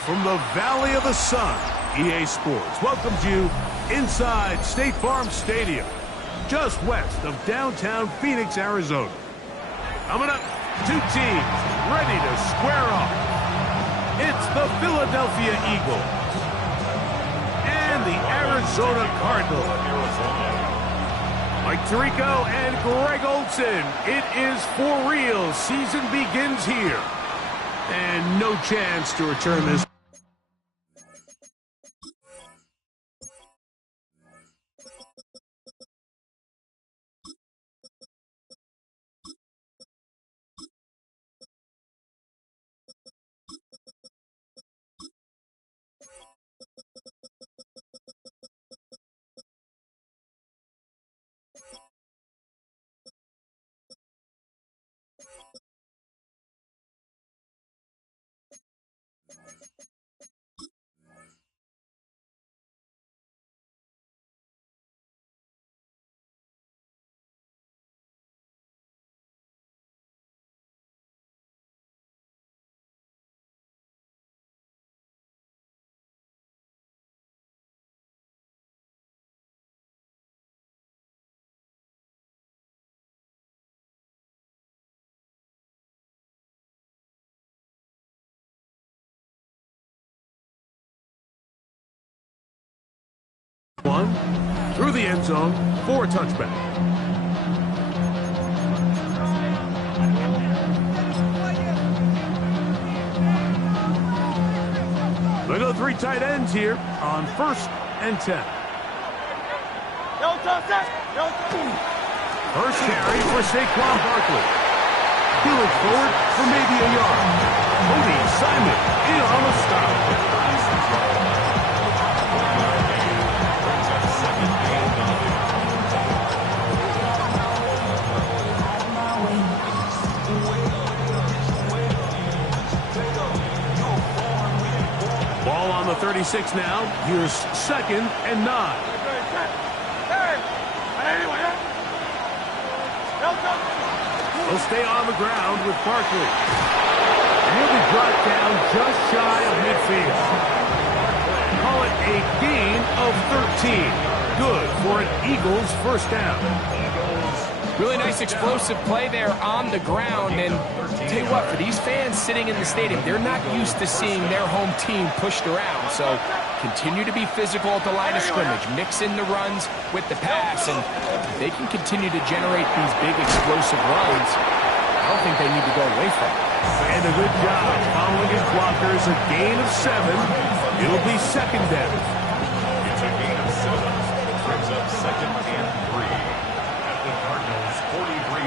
from the Valley of the Sun, EA Sports welcomes you inside State Farm Stadium, just west of downtown Phoenix, Arizona. Coming up, two teams ready to square off. It's the Philadelphia Eagles and the Arizona Cardinals. Mike Tirico and Greg Olsen, it is for real. Season begins here. And no chance to return this. One through the end zone for a touchback. Look at the three tight ends here on 1st and 10. First carry for Saquon Barkley. He looks forward for maybe a yard. Cody Simon in on the stop. Ball on the 36 now. Here's 2nd and 9. He'll stay on the ground with Barkley. And he'll be brought down just shy of midfield. Call it a gain of 13. Good for an Eagles first down. Really nice explosive play there on the ground. And tell you what, for these fans sitting in the stadium, they're not used to seeing their home team pushed around. So continue to be physical at the line of scrimmage. Mix in the runs with the pass. And if they can continue to generate these big explosive runs, I don't think they need to go away from it. And a good job following his blockers. A gain of 7. It'll be 2nd down. It's a gain of 7. Brings up 2nd and 3. The Cardinals 43.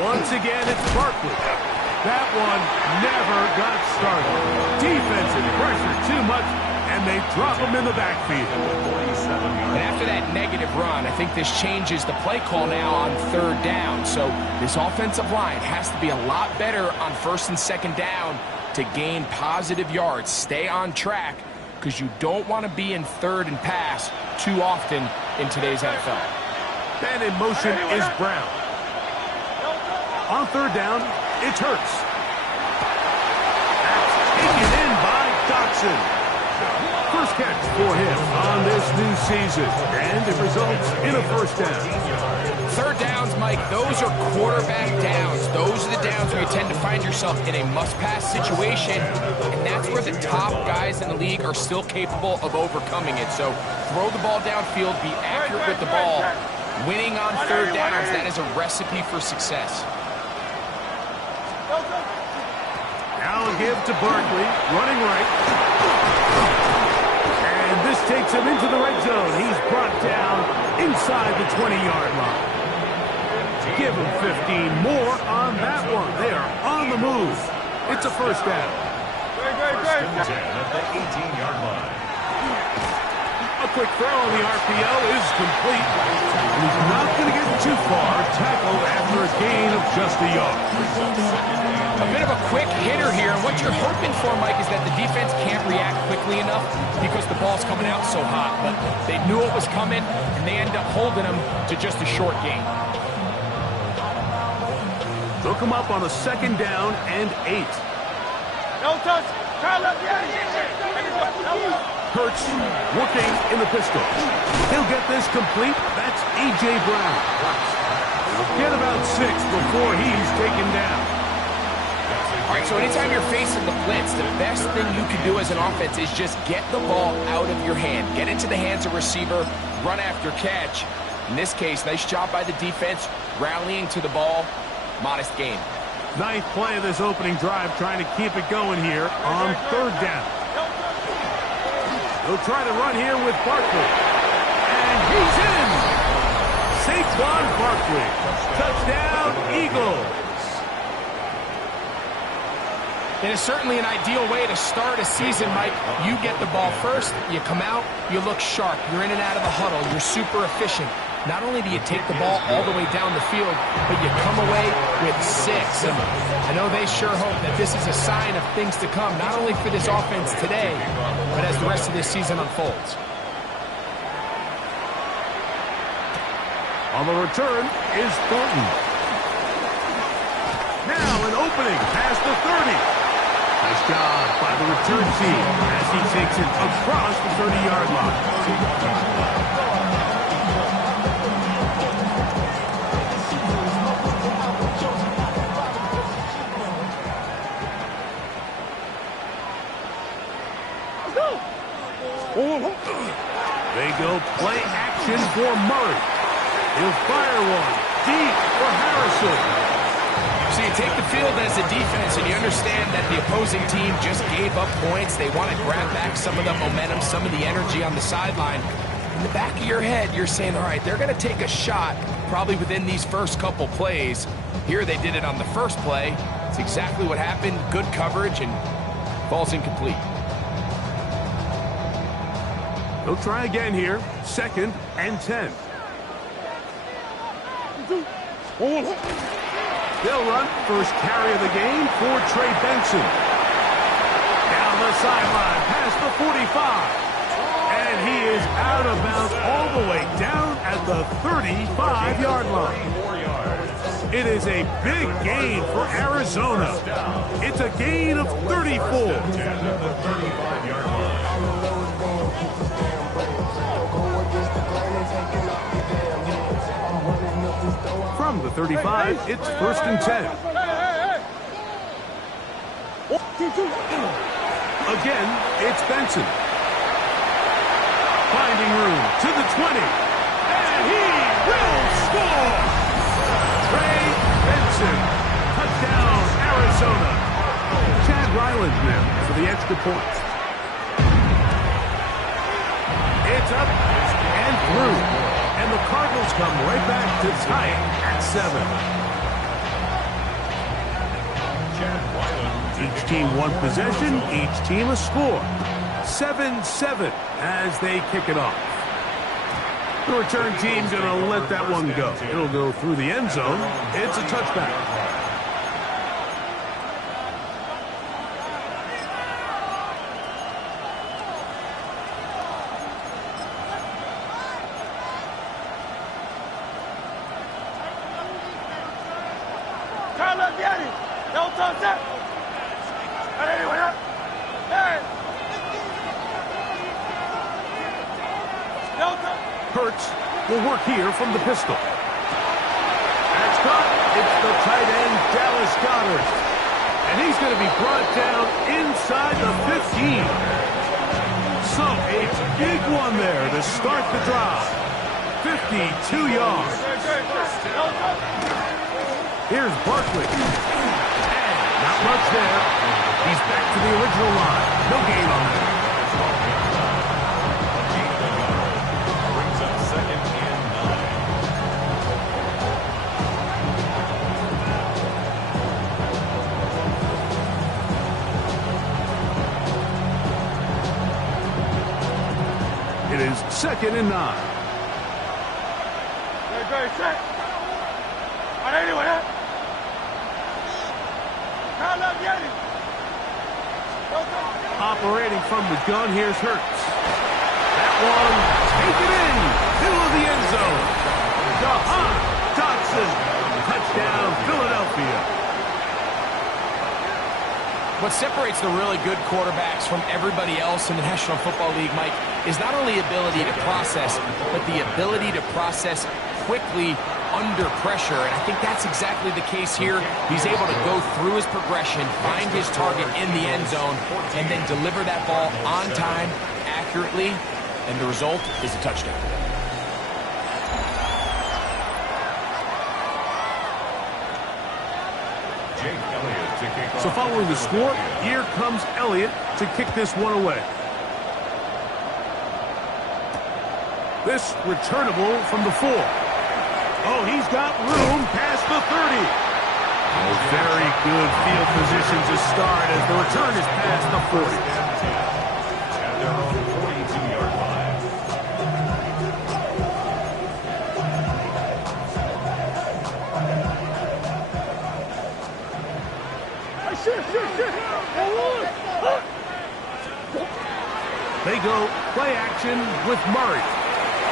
Once again, it's Barkley. That one never got started. Defensive pressure too much, and they drop him in the backfield. And after that negative run, I think this changes the play call now on 3rd down. So this offensive line has to be a lot better on 1st and 2nd down to gain positive yards. Stay on track, because you don't want to be in 3rd and pass too often in today's NFL. And in motion is Brown. On 3rd down, it's Hurts. That's taken in by Dotson. First catch for him on this new season, and it results in a 1st down. 3rd downs, Mike, those are quarterback downs. Those are the downs where you tend to find yourself in a must-pass situation, and that's where the top guys in the league are still capable of overcoming it. So throw the ball downfield, be accurate with the ball. Winning on 3rd downs, that is a recipe for success. Now a give to Barkley, running right. And this takes him into the red zone. He's brought down inside the 20-yard line. Give him 15 more on that one. They are on the move. It's a 1st down. 1st and 10 at the 18-yard line. A quick throw on the RPO is complete. And he's not going to get too far. Tackled after a gain of just a yard. A bit of a quick hitter here. What you're hoping for, Mike, is that the defense can't react quickly enough because the ball's coming out so hot. But they knew it was coming, and they end up holding them to just a short gain. Took him up on a 2nd down and 8. Hurts working in the pistol. He'll get this complete. That's A.J. Brown. Get about 6 before he's taken down. All right, so anytime you're facing the blitz, the best thing you can do as an offense is just get the ball out of your hand. Get into the hands of receiver, run after catch. In this case, nice job by the defense, rallying to the ball. Modest gain. Ninth play of this opening drive, trying to keep it going here on 3rd down. They'll try to run here with Barkley. And he's in! Saquon Barkley. Touchdown, Eagles. It is certainly an ideal way to start a season, Mike. You get the ball first, you come out, you look sharp. You're in and out of the huddle. You're super efficient. Not only do you take the ball all the way down the field, but you come away with 6. And I know they sure hope that this is a sign of things to come, not only for this offense today, but as the rest of this season unfolds. On the return is Thornton. Now an opening past the 30. Nice job by the return team as he takes it across the 30-yard line. They go play action for Murray. He'll fire one deep for Harrison. So you take the field as a defense and you understand that the opposing team just gave up points. They want to grab back some of the momentum, some of the energy on the sideline. In the back of your head, you're saying, all right, they're going to take a shot probably within these first couple plays. Here they did it on the first play. It's exactly what happened. Good coverage and falls incomplete. They'll try again here. 2nd and 10. They'll run first carry of the game for Trey Benson. Down the sideline, past the 45. And he is out of bounds all the way down at the 35-yard line. It is a big gain for Arizona. It's a gain of 34. From the 35, it's 1st and 10. Again, it's Benson. Finding room to the 20. And he will score! Trey Benson. Touchdown, Arizona. Chad Ryland now for the extra point. It's up and through. And the Cardinals come right back to tie it at 7. Each team one possession, each team a score. 7-7 as they kick it off. The return team's going to let that one go. It'll go through the end zone. It's a touchback. Hurts will work here from the pistol. That's caught. It's the tight end, Dallas Goedert. And he's going to be brought down inside the 15. So a big one there to start the drive. 52 yards. Here's Barkley. And not much there. He's back to the original line. No gain on that. It is 2nd and 9. Operating from the gun, here's Hurts. That one, take it in, middle of the end zone. Jahan Dotson, touchdown, Philadelphia. What separates the really good quarterbacks from everybody else in the National Football League, Mike, is not only ability to process, but the ability to process quickly under pressure. And I think that's exactly the case here. He's able to go through his progression, find his target in the end zone, and then deliver that ball on time, accurately, and the result is a touchdown. So following the score, here comes Elliott to kick this one away. This returnable from the 4. Oh, he's got room past the 30. Oh, very good field position to start as the return is past the 40. And they're on the 42-yard line. They go play action with Murray.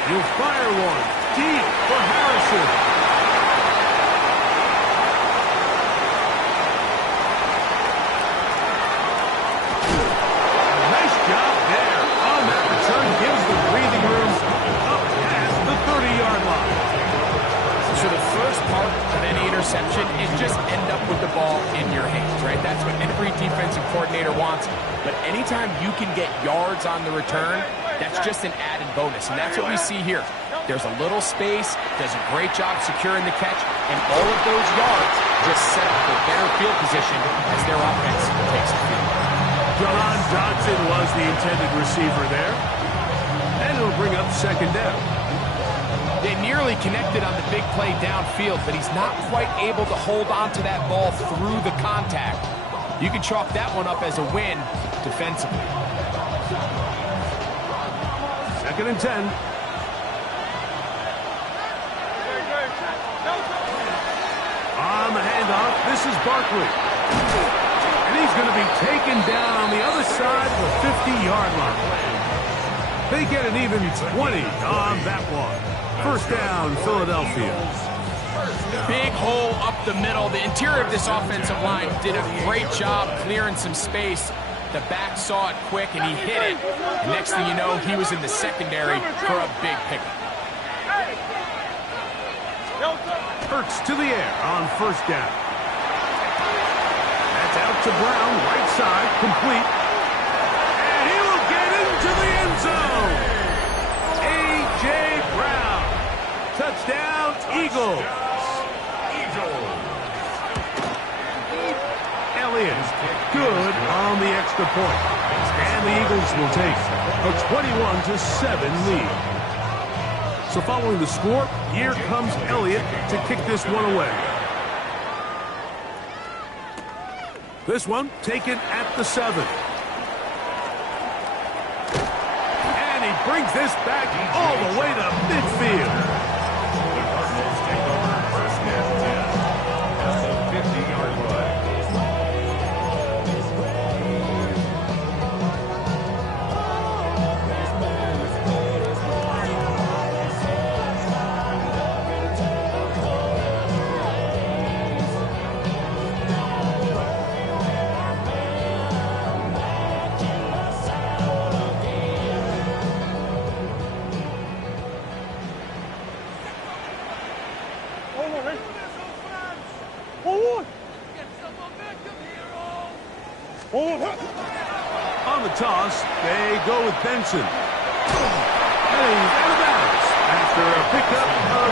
He'll fire one deep for Harrison. Nice job there on that return. Gives the breathing room up past the 30-yard line. So the first part of any interception is just end up with the ball in your hands, right? That's what every defensive coordinator wants. But anytime you can get yards on the return, that's just an added bonus. And that's what we see here. There's a little space, does a great job securing the catch, and all of those yards just set up for better field position as their offense takes the field. John Dodson was the intended receiver there. And it'll bring up second down. They nearly connected on the big play downfield, but he's not quite able to hold on to that ball through the contact. You can chalk that one up as a win defensively. 2nd and 10. On the handoff, this is Barkley. And he's going to be taken down on the other side of the 50-yard line. They get an even 20 on that one. First down, Philadelphia. Big hole up the middle. The interior of this offensive line did a great job clearing some space. The back saw it quick, and he hit it. And next thing you know, he was in the secondary for a big pickup. Hurts to the air on first down. That's out to Brown, right side, complete. And he will get into the end zone. A.J. Brown. Touchdown, Eagles. Elliott, good on the extra point. And the Eagles will take a 21-7 lead. So following the score, here comes Elliott to kick this one away. This one taken at the 7. And he brings this back all the way to midfield. The Cardinals take over first and 10 at the 50-yard line. On the toss, they go with Benson. And he's out of bounds after a pickup of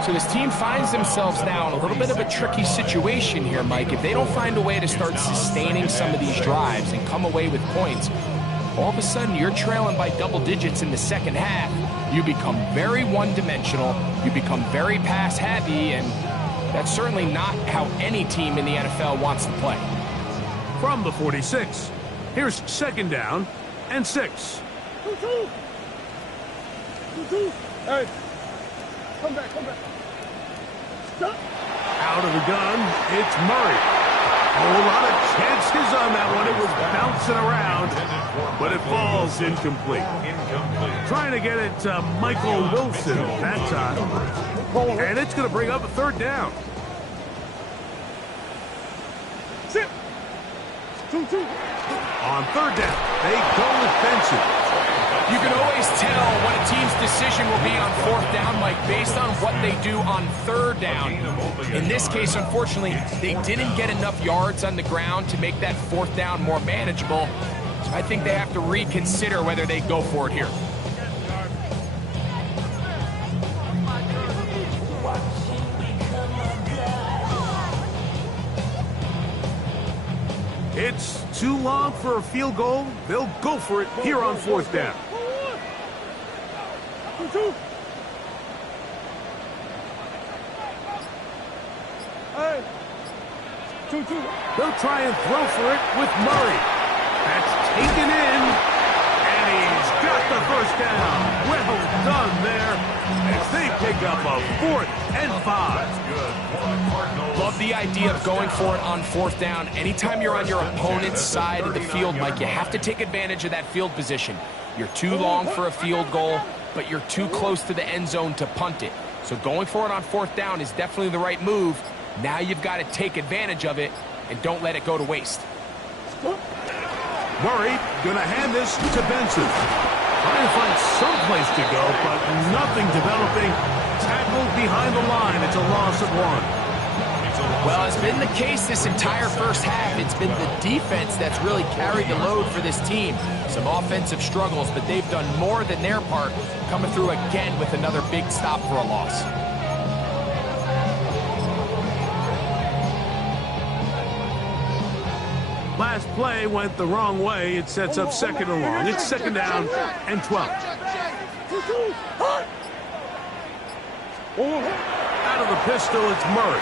3. So this team finds themselves now in a little bit of a tricky situation here, Mike. If they don't find a way to start sustaining some of these drives and come away with points, all of a sudden you're trailing by double digits in the second half. You become very one-dimensional. You become very pass-happy, and that's certainly not how any team in the NFL wants to play. From the 46, here's second down and 6. Hey, come back. Stop. Out of the gun, it's Murray. A whole lot of chances on that one. It was bouncing around, but it falls incomplete. Trying to get it to Michael Wilson that time. And it's going to bring up a third down. Sit. 2-2. On third down, they go offensive. You can always tell what a team's decision will be on fourth down, Mike, based on what they do on third down. In this case, unfortunately, they didn't get enough yards on the ground to make that fourth down more manageable. So I think they have to reconsider whether they go for it here. It's too long for a field goal. They'll go for it here on fourth down. 2-2. Hey. 2-2. They'll try and throw for it with Murray. That's taken in, and he's got the first down. Well done there as they pick up a 4th and 5. Love the idea of going for it on fourth down. Anytime you're on your opponent's side of the field, Mike, you have to take advantage of that field position. You're too long for a field goal, but you're too close to the end zone to punt it. So going for it on fourth down is definitely the right move. Now you've got to take advantage of it and don't let it go to waste. Murray going to hand this to Benson. Trying to find some place to go, but nothing developing. Tackled behind the line. It's a loss of 1. Well, it's been the case this entire first half. It's been the defense that's really carried the load for this team. Some offensive struggles, but they've done more than their part, coming through again with another big stop for a loss. Last play went the wrong way. It sets up second and long. It's second down and 12. Out of the pistol, it's Murray.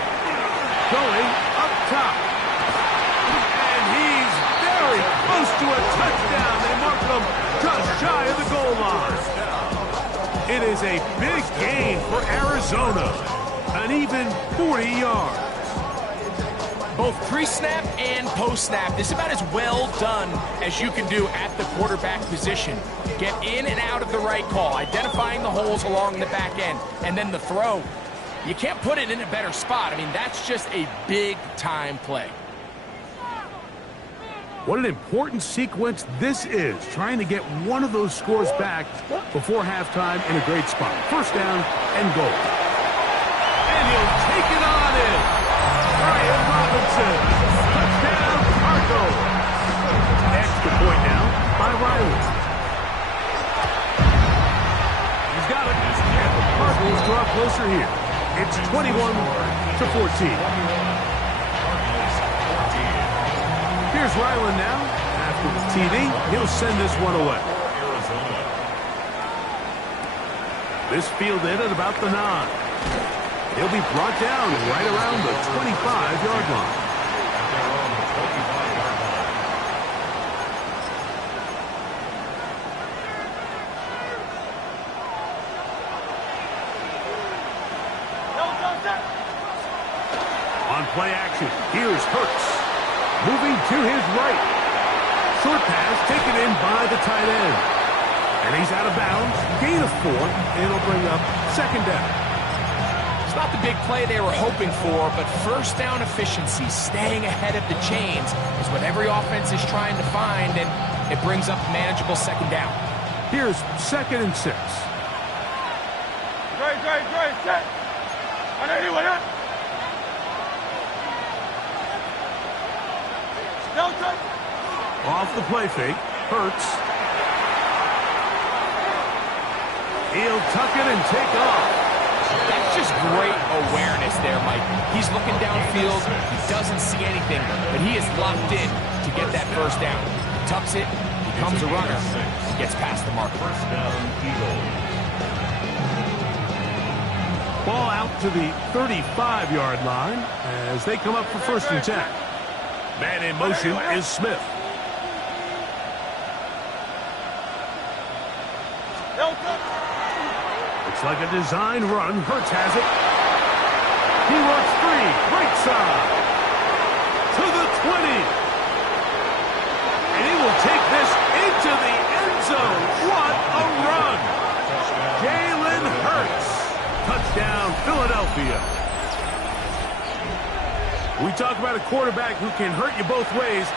Going up top. And he's very close to a touchdown. They mark him just shy of the goal line. It is a big gain for Arizona. An even 40 yards. Both pre-snap and post-snap, this is about as well done as you can do at the quarterback position. Get in and out of the right call, identifying the holes along the back end, and then the throw. You can't put it in a better spot. I mean, that's just a big-time play. What an important sequence this is, trying to get one of those scores back before halftime in a great spot. First down and goal. And he'll take it on in. Brian Robinson. Touchdown, Cardinals. Extra point now by Riley. He's got it. And the Cardinals draw closer here. It's 21-14. Here's Ryland now. After the TD, he'll send this one away. This fielded at about the 9. He'll be brought down right around the 25-yard line. On play action, here's Hurts. Moving to his right. Short pass taken in by the tight end. And he's out of bounds. Gain of 4. And it'll bring up second down. It's not the big play they were hoping for, but first down efficiency, staying ahead of the chains, is what every offense is trying to find, and it brings up manageable second down. Here's second and 6. Great, set. Off the play fake. Hurts. He'll tuck it and take off. That's just great awareness there, Mike. He's looking downfield. He doesn't see anything, but he is locked in to get that first down. He tucks it, becomes a runner, gets past the marker. First down, Eagles. Ball out to the 35-yard line as they come up for first and 10. Man in motion is Smith. Looks like a design run. Hurts has it. He works free. Right side. To the 20. And he will take this into the end zone. What a run. Jalen Hurts. Touchdown, Philadelphia. We talk about a quarterback who can hurt you both ways.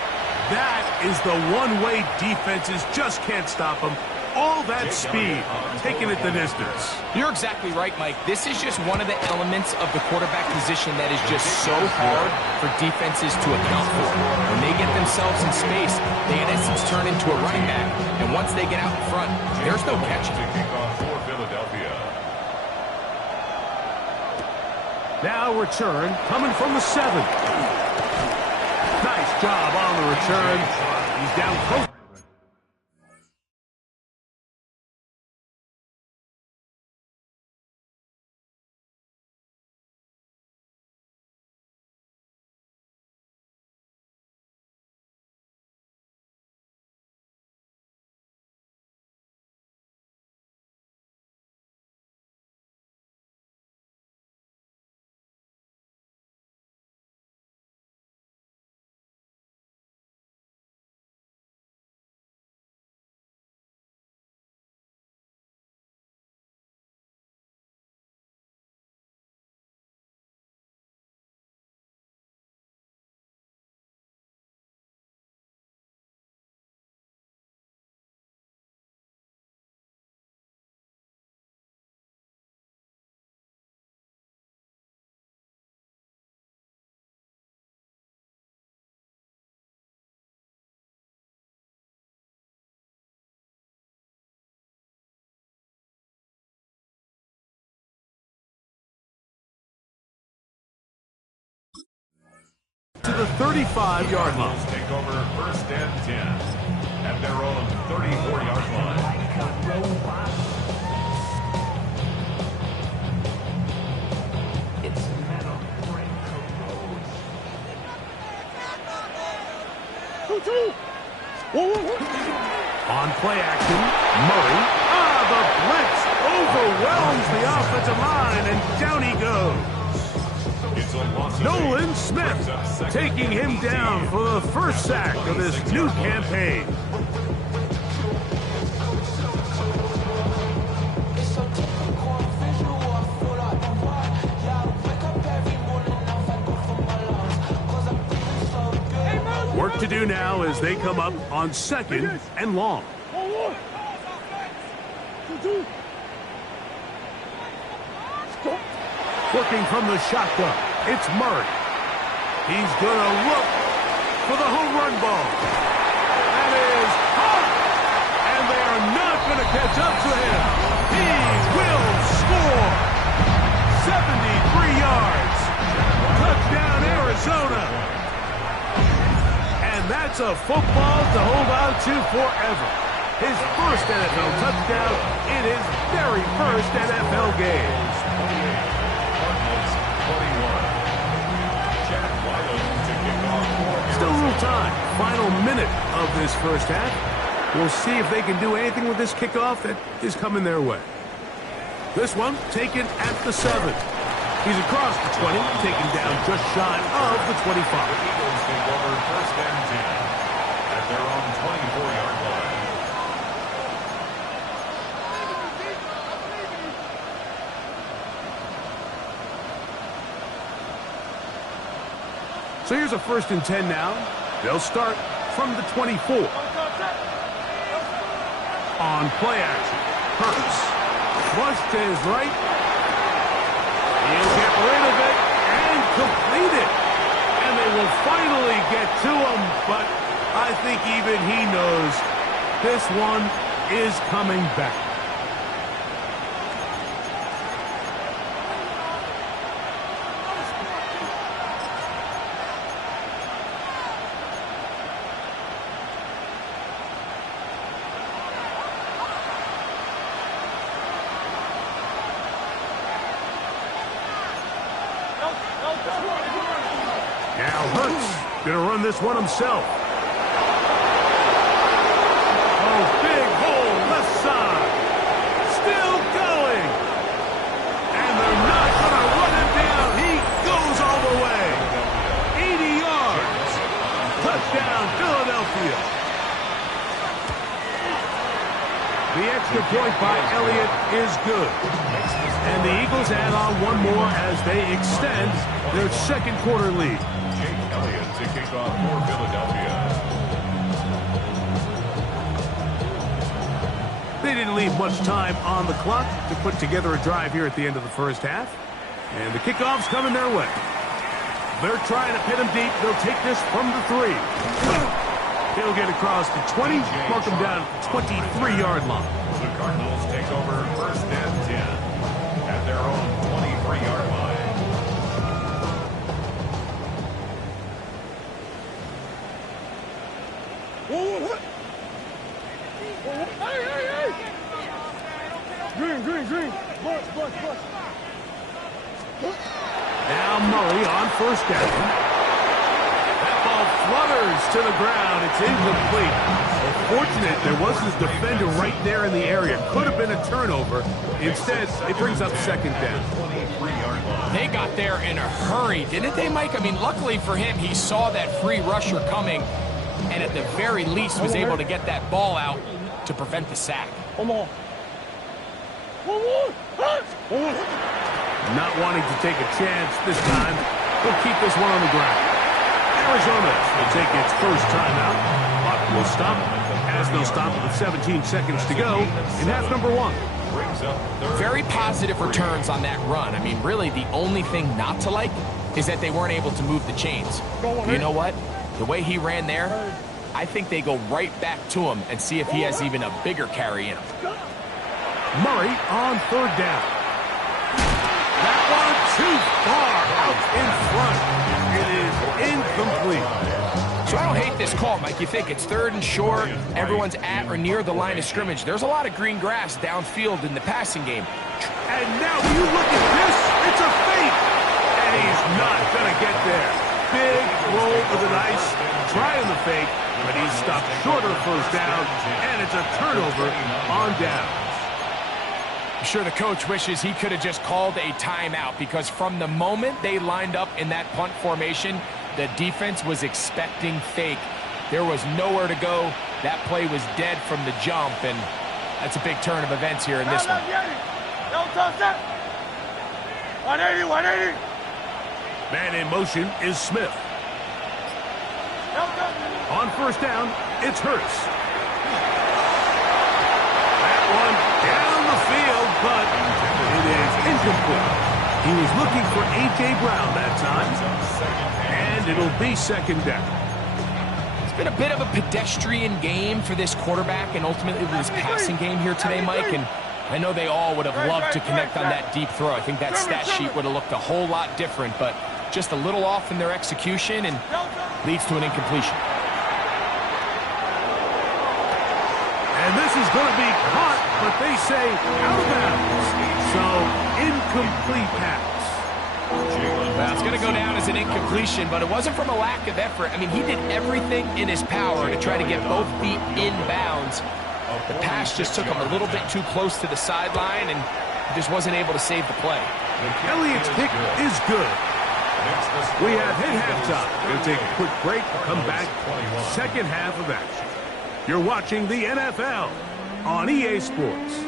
that is the one-way defenses just can't stop them. All that speed, taking it the distance. You're exactly right, Mike. This is just one of the elements of the quarterback position that is just so hard for defenses to account for. When they get themselves in space, they in essence turn into a running back. And once they get out in front, there's no catching. Now return coming from the 7. Nice job on the return. He's down close. To the 35-yard line. Take over first and 10 at their own 34-yard line. On play action, Murray. The blitz overwhelms the offensive line, and down he goes. Nolan Smith taking him down for the first sack of this new campaign. Work to do now as they come up on 2nd and long. Working from the shotgun, it's Murray. He's going to look for the home run ball. That is hot, and they are not going to catch up to him. He will score. 73 yards. Touchdown, Arizona. And that's a football to hold on to forever. His first NFL touchdown in his very first NFL game. Still a little time. Final minute of this first half. We'll see if they can do anything with this kickoff that is coming their way. This one taken at the 7. He's across the 20, taken down just shy of the 25. The Eagles take over first and 10 at their own 24-yard line. So here's a 1st and 10 now. They'll start from the 24. On play action, Hurts. Flush to his right. He'll get rid of it and complete it. And they will finally get to him, but I think even he knows this one is coming back. Now Hurts going to run this one himself. Oh, big hole left side. Still going. And they're not going to run him down. He goes all the way. 80 yards. Touchdown, Philadelphia. The extra point by Elliott is good. And the Eagles add on one more as they extend their second quarter lead. Jake Elliott to kick off for Philadelphia. didn't leave much time on the clock to put together a drive here at the end of the first half. And the kickoff's coming their way. They're trying to pin him deep. They'll take this from the 3. He'll get across the 20, mark him down at the 23-yard line. The Cardinals take over first and 10 at their own 23-yard line. Green. Bus. Now Murray on first down. That ball flutters to the ground. It's incomplete. Fortunate there wasn't a defender right there in the area. Could have been a turnover. Instead, it brings up second down. They got there in a hurry, didn't they, Mike? I mean, luckily for him, he saw that free rusher coming and at the very least was able to get that ball out to prevent the sack. Not wanting to take a chance this time, we'll keep this one on the ground. Arizona will take its first timeout. Clock will stop as they'll stop with 17 seconds to go in half number 1. Very positive returns on that run. I mean, really, the only thing not to like is that they weren't able to move the chains. You know what? The way he ran there, I think they go right back to him and see if he has even a bigger carry in him. Murray on third down. That one too far out in front. It is incomplete. So I don't hate this call, Mike. You think it's third and short, everyone's at or near the line of scrimmage. There's a lot of green grass downfield in the passing game. And now when you look at this, it's a fake. And he's not going to get there. Big roll of the dice, trying the fake, but he's stopped short of first down, and it's a turnover on down. I'm sure the coach wishes he could have just called a timeout because from the moment they lined up in that punt formation, the defense was expecting fake. There was nowhere to go. That play was dead from the jump, and that's a big turn of events here in this one. 180. Man in motion is Smith. On first down, it's Hurts. That one down the field, but it is incomplete. He was looking for A.J. Brown that time, and it'll be second down. It's been a bit of a pedestrian game for this quarterback and ultimately this passing game here today, Mike, and I know they all would have loved to connect on that deep throw. I think that stat sheet would have looked a whole lot different, but just a little off in their execution and leads to an incompletion. And this is going to be caught, but they say out of bounds. So, incomplete pass. Well, it's going to go down as an incompletion, but it wasn't from a lack of effort. I mean, he did everything in his power to try to get both feet in bounds. The pass just took him a little bit too close to the sideline, and he just wasn't able to save the play. Elliott's kick is good. We have hit halftime. We'll take a quick break, come back, second half of action. You're watching the NFL on EA Sports.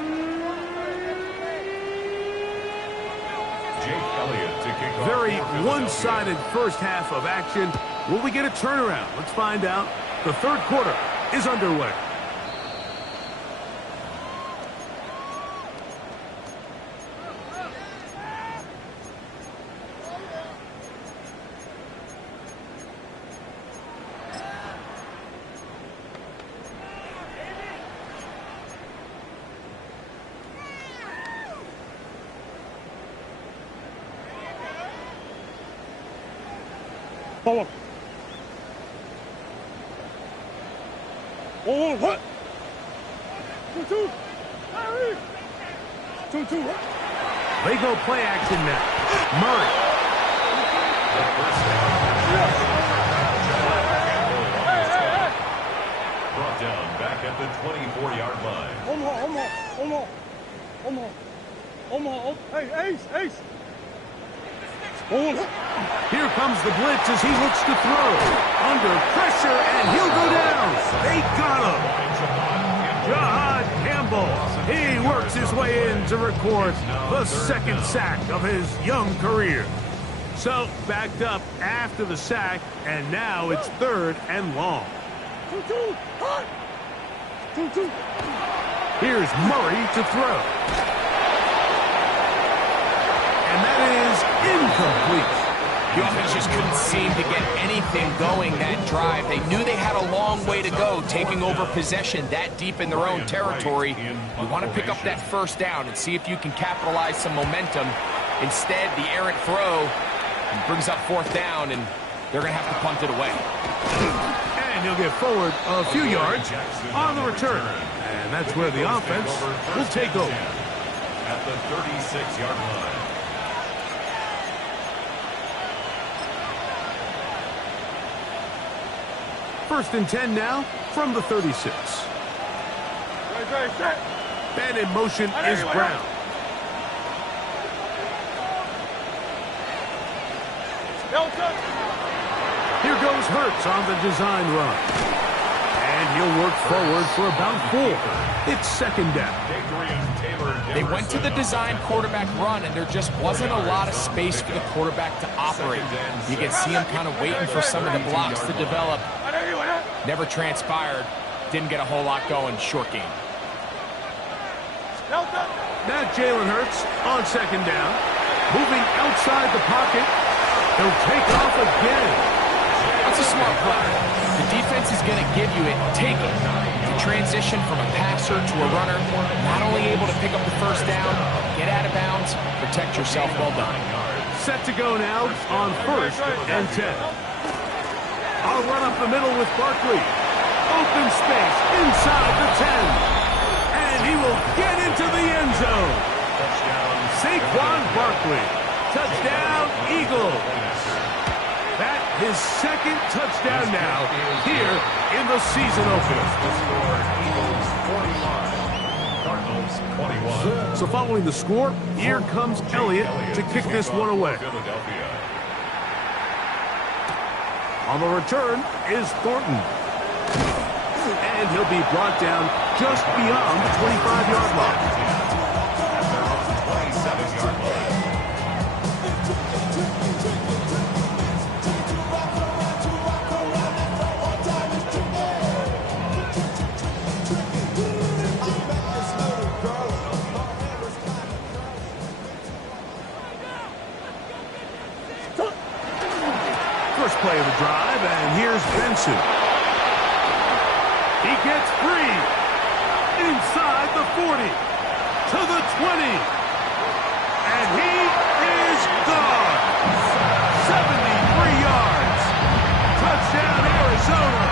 Very one-sided first half of action. Will we get a turnaround? Let's find out. The third quarter is underway. Forward. Oh, what? 2-2. 2-2. They go play action now. Murray. Brought down back at the 24-yard line. Omar. Hey, Ace. Here comes the blitz as he looks to throw. Under pressure, and he'll go down. They got him. Jahad Campbell. He works his way in to record the second sack of his young career. So, backed up after the sack, and now it's third and long. 2-2. Here's Murray to throw. And that is incomplete. The offense just couldn't seem to get anything going that drive. They knew they had a long way to go, taking over possession that deep in their own territory. You want to pick up that first down and see if you can capitalize some momentum. Instead, the errant throw brings up fourth down, and they're going to have to punt it away. And he'll get forward a few yards on the return. And that's where the offense will take over. At the 36-yard line. First and 10 now from the 36. Man in motion is Brown. Here goes Hurts on the design run. And he'll work forward for about 4. It's second down. They went to the design quarterback run, and there just wasn't a lot of space for the quarterback to operate. You can see him kind of waiting for some of the blocks to develop. Never transpired. Didn't get a whole lot going. Short game. Now Jalen Hurts on second down. Moving outside the pocket. He'll take off again. That's a smart play. The defense is going to give you it. Take it. The transition from a passer to a runner. Not only able to pick up the first down, get out of bounds, protect yourself. Well done. Set to go now on first and 10. I'll run up the middle with Barkley. Open space inside the 10. And he will get into the end zone. Saquon Barkley. Touchdown, Eagles. That his second touchdown now here in the season opener. Cardinals 21. So following the score, here comes Elliott to kick this one away. On the return is Thornton. And he'll be brought down just beyond the 25-yard line. First play of the drive, and here's Benson. He gets free. Inside the 40. To the 20. And he is gone. 73 yards. Touchdown, Arizona.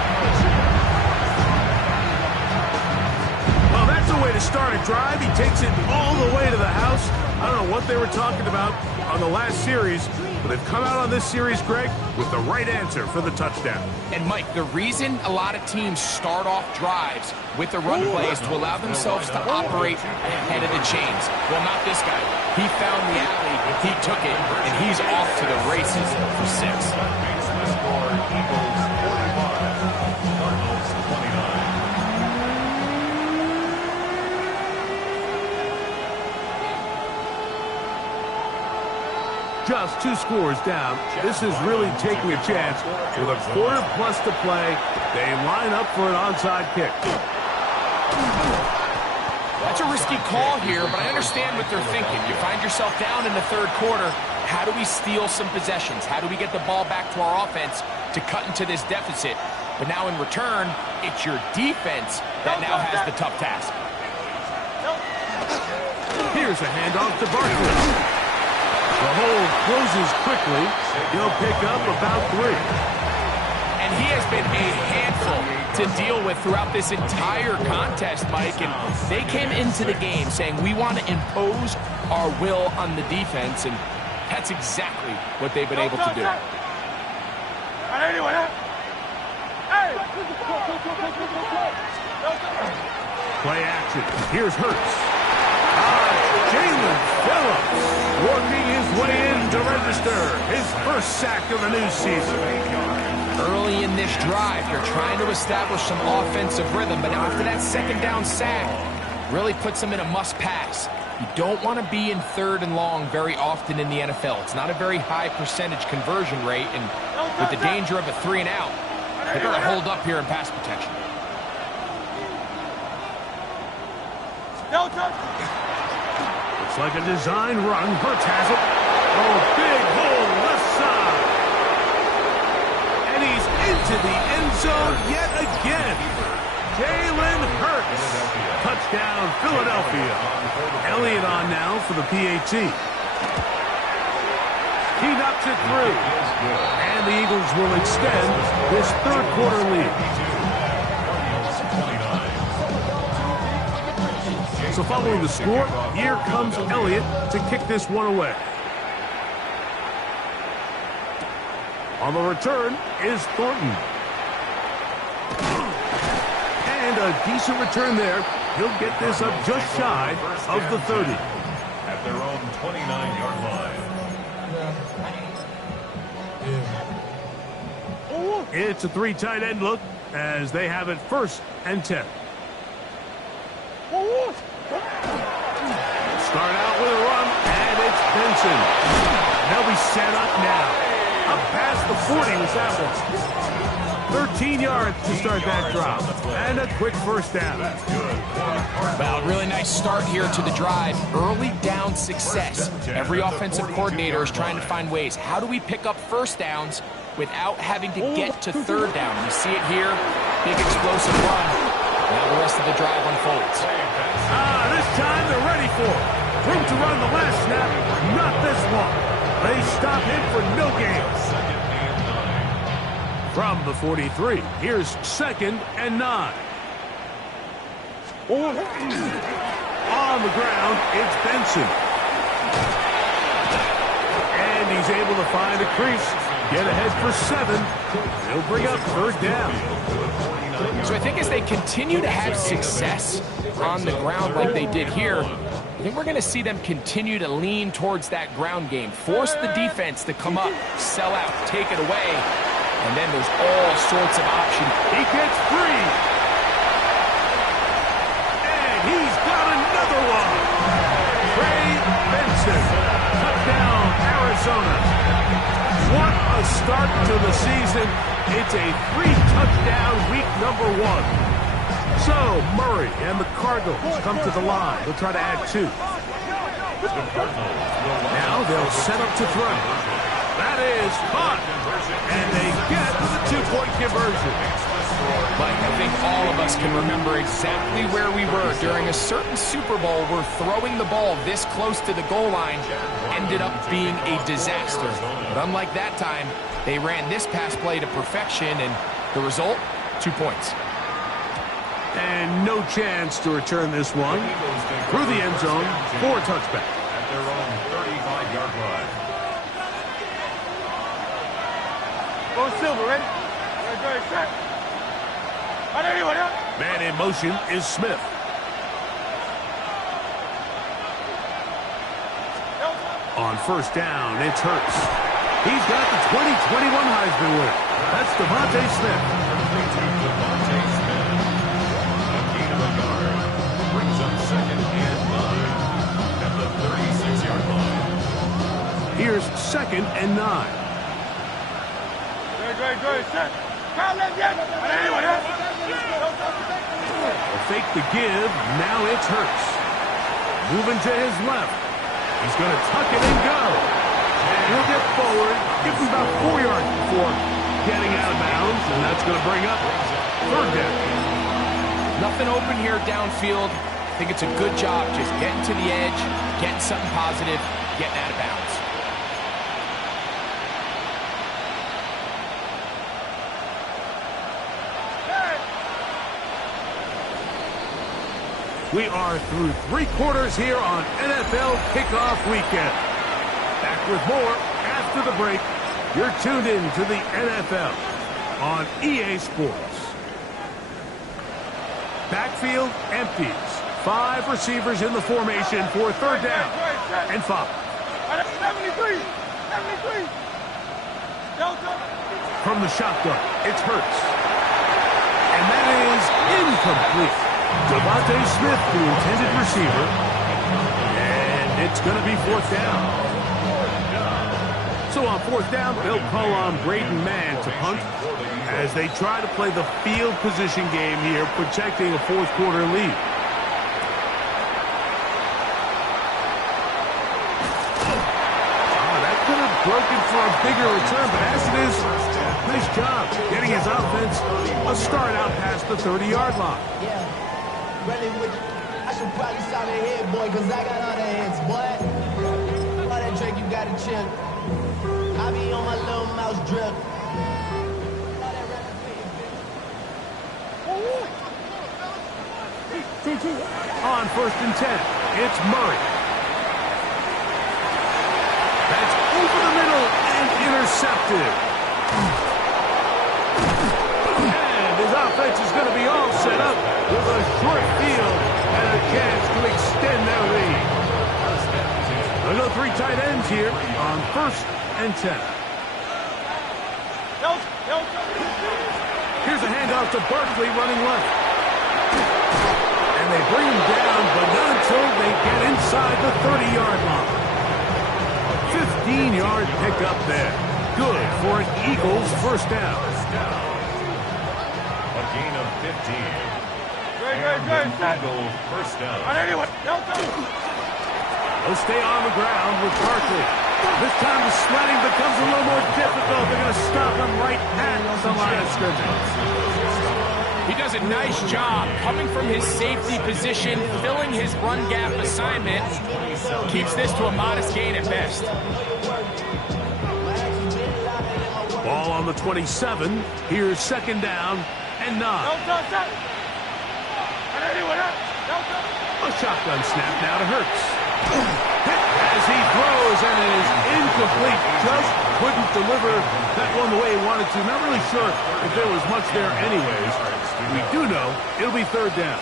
Well, that's a way to start a drive. He takes it all the way to the house. I don't know what they were talking about on the last series, but they've come out on this series, Greg, with the right answer for the touchdown. And, Mike, the reason a lot of teams start off drives with the run play is to allow themselves to operate ahead of the chains. Well, not this guy. He found the alley, he took it, and he's off to the races for 6. Just 2 scores down. This is really taking a chance. With a quarter plus to play, they line up for an onside kick. That's a risky call here, but I understand what they're thinking. You find yourself down in the third quarter. How do we steal some possessions? How do we get the ball back to our offense to cut into this deficit? But now in return, it's your defense that now has the tough task. Here's a handoff to Barkley. The hold closes quickly. He'll pick up about 3. And he has been a handful to deal with throughout this entire contest, Mike. And they came into the game saying, we want to impose our will on the defense. And that's exactly what they've been able to do. Play action. Here's Hurts. Jalen Phillips working his way in to register his first sack of the new season. Early in this drive, you're trying to establish some offensive rhythm, but now after that second down sack, really puts them in a must-pass. You don't want to be in 3rd and long very often in the NFL. It's not a very high percentage conversion rate, and with the danger of a 3-and-out, they better hold up here in pass protection. Looks like a design run. Hurts has it. Oh, big hole left side. And he's into the end zone yet again. Jalen Hurts. Touchdown, Philadelphia. Elliott on now for the PAT. He knocks it through. And the Eagles will extend this third quarter lead. So following the score, here comes Elliott to kick this one away. On the return is Thornton. And a decent return there. He'll get this up just shy of the 30. At their own 29-yard line. It's a three tight end look as they have it 1st and 10. Start out with a run, and it's Benson. They'll be set up now. Up past the 40 was that one. 13 yards to start that drop. And a quick first down. Well, really nice start here to the drive. Early down success. Every offensive coordinator is trying to find ways. How do we pick up first downs without having to get to third down? You see it here. Big explosive run. Now the rest of the drive unfolds. This time they're ready for it. Room to run the last snap. Not this one. They stop him for no gain. From the 43, here's 2nd and 9. On the ground, it's Benson. And he's able to find a crease. Get ahead for 7. He'll bring up 3rd down. So I think as they continue to have success on the ground like they did here, I think we're going to see them continue to lean towards that ground game. Force the defense to come up, sell out, take it away, and then there's all sorts of options. He gets free. And he's got another one. Trey Benson. Touchdown, Arizona. What a start to the season. It's a 3-touchdown week number 1. So, Murray and the Cardinals come to the line. They'll try to add 2. Now they'll set up to throw. That is caught. And they get the 2-point conversion. Mike, I think all of us can remember exactly where we were during a certain Super Bowl where throwing the ball this close to the goal line ended up being a disaster. But unlike that time, they ran this pass play to perfection, and the result, 2 points. And no chance to return this one. Through the end zone for a touchback. At their own 35-yard line. Go Silver, ready? Ready, set. Man in motion is Smith. On 1st down, it's Hurts. He's got the 2021 Heisman winner. That's Devontae Smith. Devontae Smith. A gain of a yard. Brings up 2nd and 9. At the 36-yard line. Here's 2nd and 9. Good, set. Fake the give. Now it's Hurts. Moving to his left. He's going to tuck it and go. And he'll get forward. Give him about 4 yards before getting out of bounds. And that's going to bring up 3rd down. Nothing open here downfield. I think it's a good job just getting to the edge, getting something positive, getting out of bounds. We are through 3 quarters here on NFL Kickoff Weekend. Back with more after the break. You're tuned in to the NFL on EA Sports. Backfield empties. 5 receivers in the formation for 3rd down and 5. 73. From the shotgun, it's Hurts. And that is incomplete. Devontae Smith, the intended receiver. And it's going to be 4th down. So on 4th down, they'll call on Braden Mann to punt as they try to play the field position game here, protecting a 4th quarter lead. broken for a bigger return, but as it is, nice job getting his offense a start out past the 30-yard line. Yeah, really, I should probably start a head, boy, because I got all the heads, boy. All that Drake, you got to chill. I be on my little mouse drip. On 1st and 10, it's Murray. That's over the middle and intercepted. And his offense is going to be all set up with a short field and a chance to extend their lead. They'll go 3 tight ends here on 1st and 10. Here's a handoff to Barkley running left. And they bring him down, but not until they get inside the 30-yard line. 15-yard pickup there. Good for an Eagles first down. A gain of 15. Good. Eagles first down. They'll stay on the ground with Barkley. This time the sledding becomes a little more difficult. They're going to stop him right at the line of scrimmage. He does a nice job coming from his safety position, filling his run gap assignment. Keeps this to a modest gain at best. Ball on the 27. Here's 2nd down and 9. A shotgun snap now to Hurts. As he throws, and it is incomplete. Just couldn't deliver that one the way he wanted to. Not really sure if there was much there anyways. We do know it'll be 3rd down.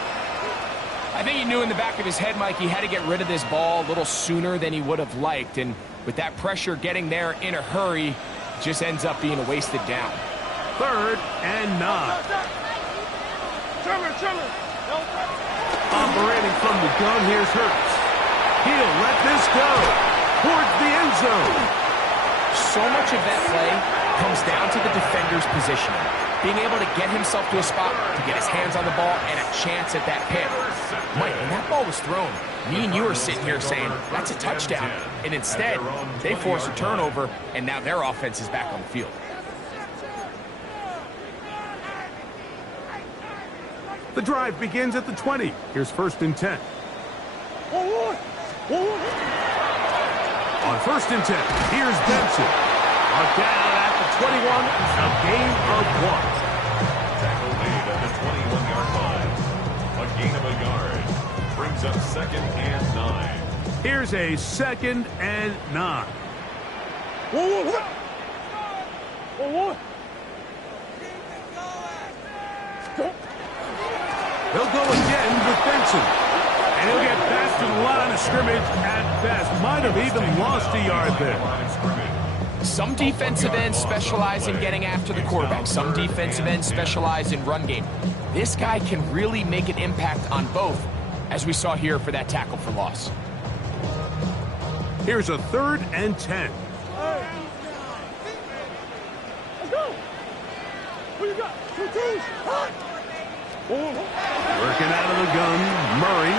I think he knew in the back of his head, Mike, he had to get rid of this ball a little sooner than he would have liked. And with that pressure getting there in a hurry, it just ends up being a wasted down. 3rd and 9. Operating from the gun, here's Hurts. He'll let this go towards the end zone. So much of that play comes down to the defender's positioning. Being able to get himself to a spot, to get his hands on the ball, and a chance at that pick. Mike, when that ball was thrown, me and you are sitting here saying, that's a touchdown. And instead, they force a turnover, and now their offense is back on the field. The drive begins at the 20. Here's 1st and 10. On 1st and 10, here's Benson. Brought down at the 21, a gain of 1. Tackle made at the 21-yard line. A gain of a yard. Brings up 2nd and 9. Here's a 2nd and 9. They'll go again with Benson. And he'll get back to the line of scrimmage at best. Might have even lost a yard there. Some defensive ends specialize in getting after the quarterback. Some defensive ends specialize in run game. This guy can really make an impact on both, as we saw here for that tackle for loss. Here's a 3rd and 10. Let's go. What you got? 2 twos. Working out of the gun, Murray.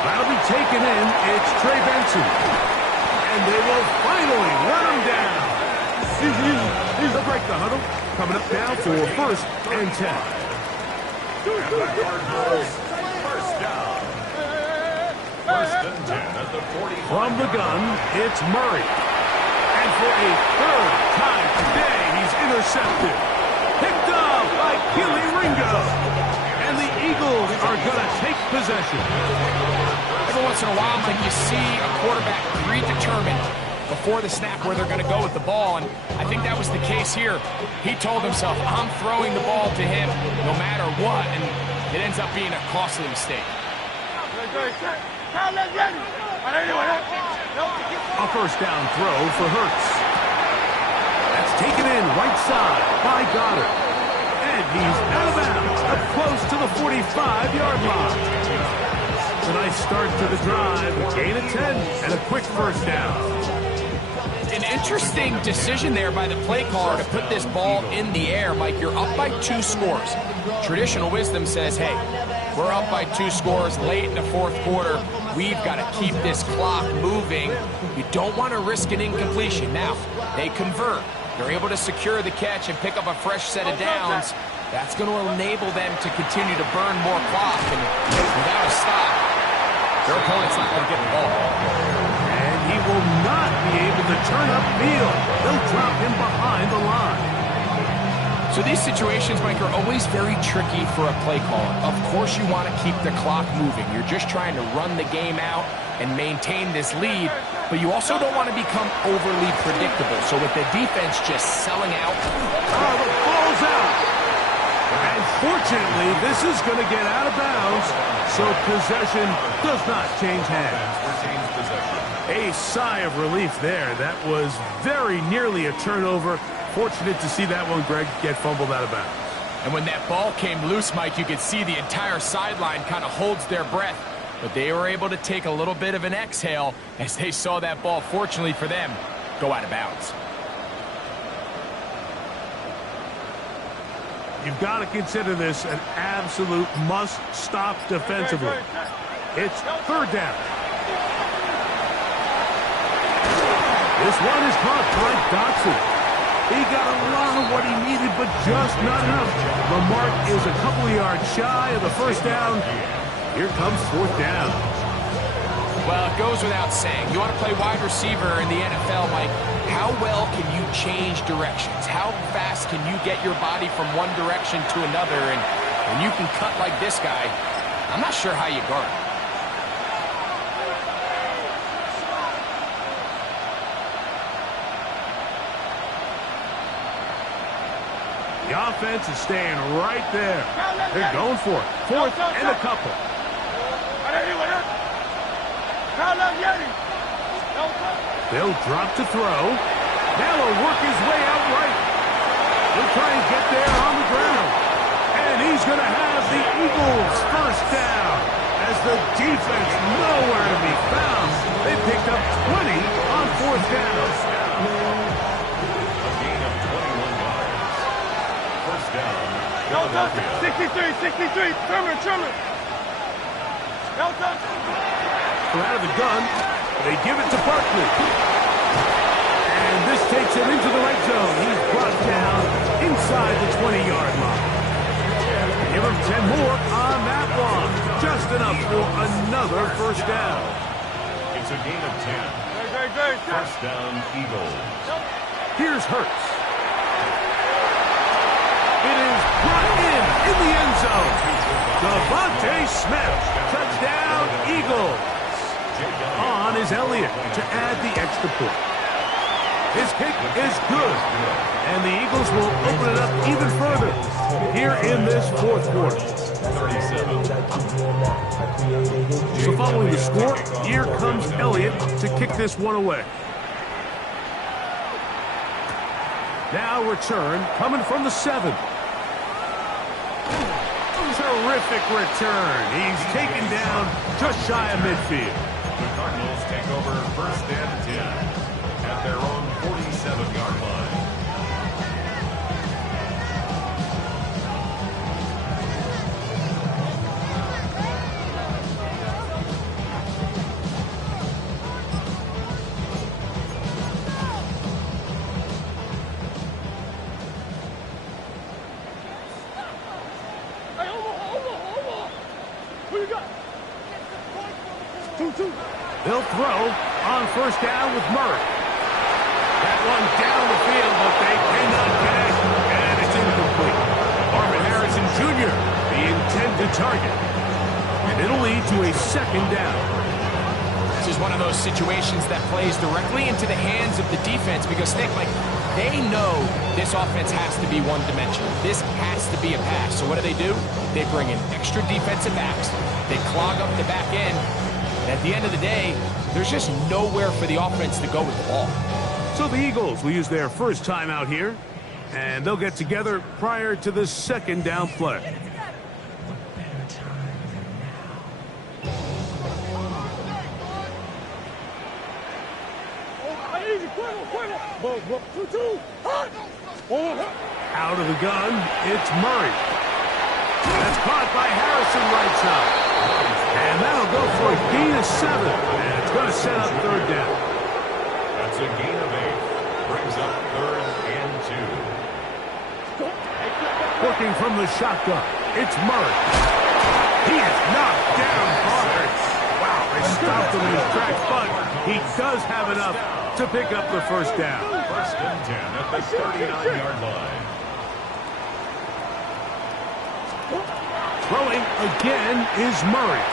That'll be taken in. It's Trey Benson. And they will finally run him down. They'll break the huddle. Coming up now for 1st and 10. First down. 1st and 10 at the 40. From the gun, it's Murray. And for a 3rd time today, he's intercepted. Picked up by Kelee Ringo. And the Eagles are going to take possession. Every once in a while, Mike, you see a quarterback predetermined before the snap where they're going to go with the ball, and I think that was the case here. He told himself, I'm throwing the ball to him no matter what, and it ends up being a costly mistake. A 1st down throw for Hurts. That's taken in right side by Goddard. And he's out of bounds, up close to the 45-yard line. A nice start to the drive, a gain of 10, and a quick 1st down. An interesting decision there by the play caller to put this ball in the air. Mike, you're up by 2 scores. Traditional wisdom says, hey, We're up by 2 scores late in the fourth quarter. We've got to keep this clock moving. You don't want to risk an incompletion. Now, they convert. They're able to secure the catch and pick up a fresh set of downs. That's going to enable them to continue to burn more clock. And without a stop, their opponent's not going to get the ball. And he will not be able to turn upfield. They'll drop him behind the line. So these situations, Mike, are always very tricky for a play caller. Of course you want to keep the clock moving. You're just trying to run the game out and maintain this lead, but you also don't want to become overly predictable. So with the defense just selling out. Oh, the ball's out. And fortunately, this is going to get out of bounds, so possession does not change hands. A sigh of relief there. That was very nearly a turnover. Fortunate to see that one, Greg, get fumbled out of bounds. And when that ball came loose, Mike, you could see the entire sideline kind of holds their breath. But they were able to take a little bit of an exhale as they saw that ball, fortunately for them, go out of bounds. You've got to consider this an absolute must-stop defensively. It's third down. This one is caught by Dotson. He got a lot of what he needed, but just not enough. The mark is a couple of yards shy of the first down. Here comes fourth down. Well, it goes without saying. You want to play wide receiver in the NFL, Mike. How well can you change directions? How fast can you get your body from one direction to another? And when you can cut like this guy, I'm not sure how you guard him. The offense is staying right there. They're going for it. Fourth and a couple. They'll drop to throw. Now he'll work his way out right. He'll try and get there on the ground. And he's going to have the Eagles first down as the defense nowhere to be found. They picked up 20 on fourth down. Down. 63, Trimmer. Out of the gun, they give it to Barkley. And this takes him into the red zone. He's brought down inside the 20-yard line. Give him 10 more on that one. Just enough for another first down. It's a gain of 10. First down, Eagles. Here's Hurts. It is brought in the end zone. Devontae Smith, touchdown, Eagles. On is Elliott to add the extra point. His kick is good, and the Eagles will open it up even further here in this fourth quarter. 37. So following the score, here comes Elliott to kick this one away. Now return coming from the 7. Terrific return. He's taken down just shy of midfield. The Cardinals take over first and 10 at their own 47-yard line. They'll throw on first down with Murray. That one down the field, but they cannot connect, and it's incomplete. Marvin Harrison Jr., the intended target. And it'll lead to a second down. This is one of those situations that plays directly into the hands of the defense because, think, like, they know this offense has to be one-dimensional. This has to be a pass. So what do? They bring in extra defensive backs. They clog up the back end. And at the end of the day, there's just nowhere for the offense to go with the ball. So the Eagles will use their first time out here, and they'll get together prior to the second down play. Out Out of the gun, it's Murray. That's caught by Harrison right side. And that'll go for a gain of 7. And it's going to set up third down. That's a gain of 8. Brings up 3rd and 2. Working from the shotgun, it's Murray. He is knocked down hard. Wow, they stopped him in his tracks, but he does have enough to pick up the first down. 1st and 10 at the 39-yard line. Throwing again is Murray.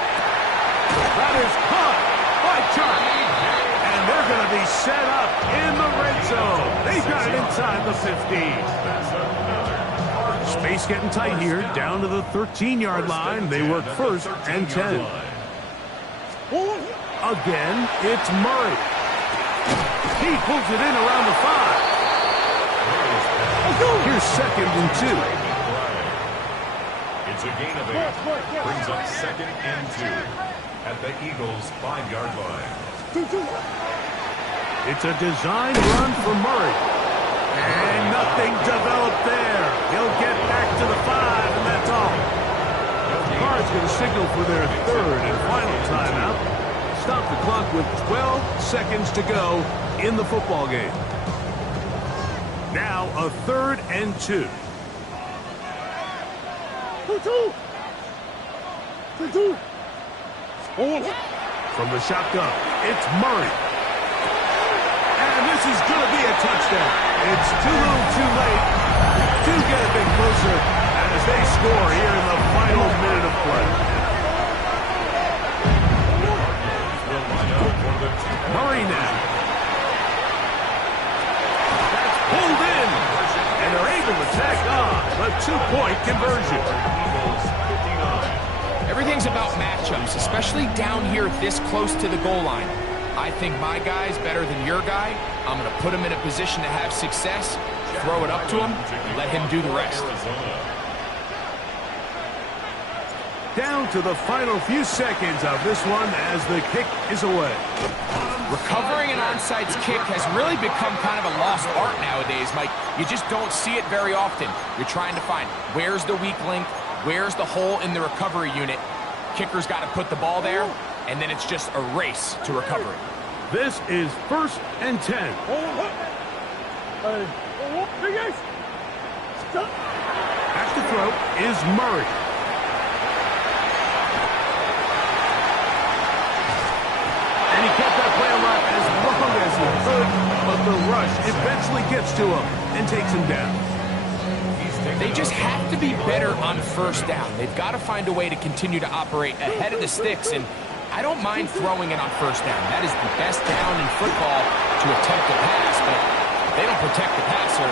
That is caught by Charlie. And they're going to be set up in the red zone. They've got it inside the 15. Space getting tight here, down to the 13-yard line. They work 1st and 10. Again, it's Murray. He pulls it in around the 5. Here's 2nd and 2. It's a gain of 8. Brings up 2nd and 2 at the Eagles' 5-yard line. It's a design run for Murray. And nothing developed there. He'll get back to the 5, and that's all. The Cards going to signal for their 3rd and final timeout. Stop the clock with 12 seconds to go in the football game. Now a 3rd and 2. 2-2. From the shotgun, it's Murray. And this is going to be a touchdown. It's too little too late. Do get a bit closer as they score here in the final minute of play. Murray now. That's pulled in. And they're able to tack on a 2-point conversion. Everything's about matchups, especially down here this close to the goal line. I think my guy's better than your guy. I'm going to put him in a position to have success, throw it up to him, and let him do the rest. Down to the final few seconds of this one as the kick is away. Recovering an onside kick has really become kind of a lost art nowadays, Mike. You just don't see it very often. You're trying to find where's the weak link, where's the hole in the recovery unit. Kicker's got to put the ball there, and then it's just a race to recover it. This is 1st and 10. At the throw is Murray. And he kept that play alive as long as he could, but the rush eventually gets to him and takes him down. They just have to be better on 1st down. They've got to find a way to continue to operate ahead of the sticks, and I don't mind throwing it on 1st down. That is the best down in football to attempt a pass, but if they don't protect the passer,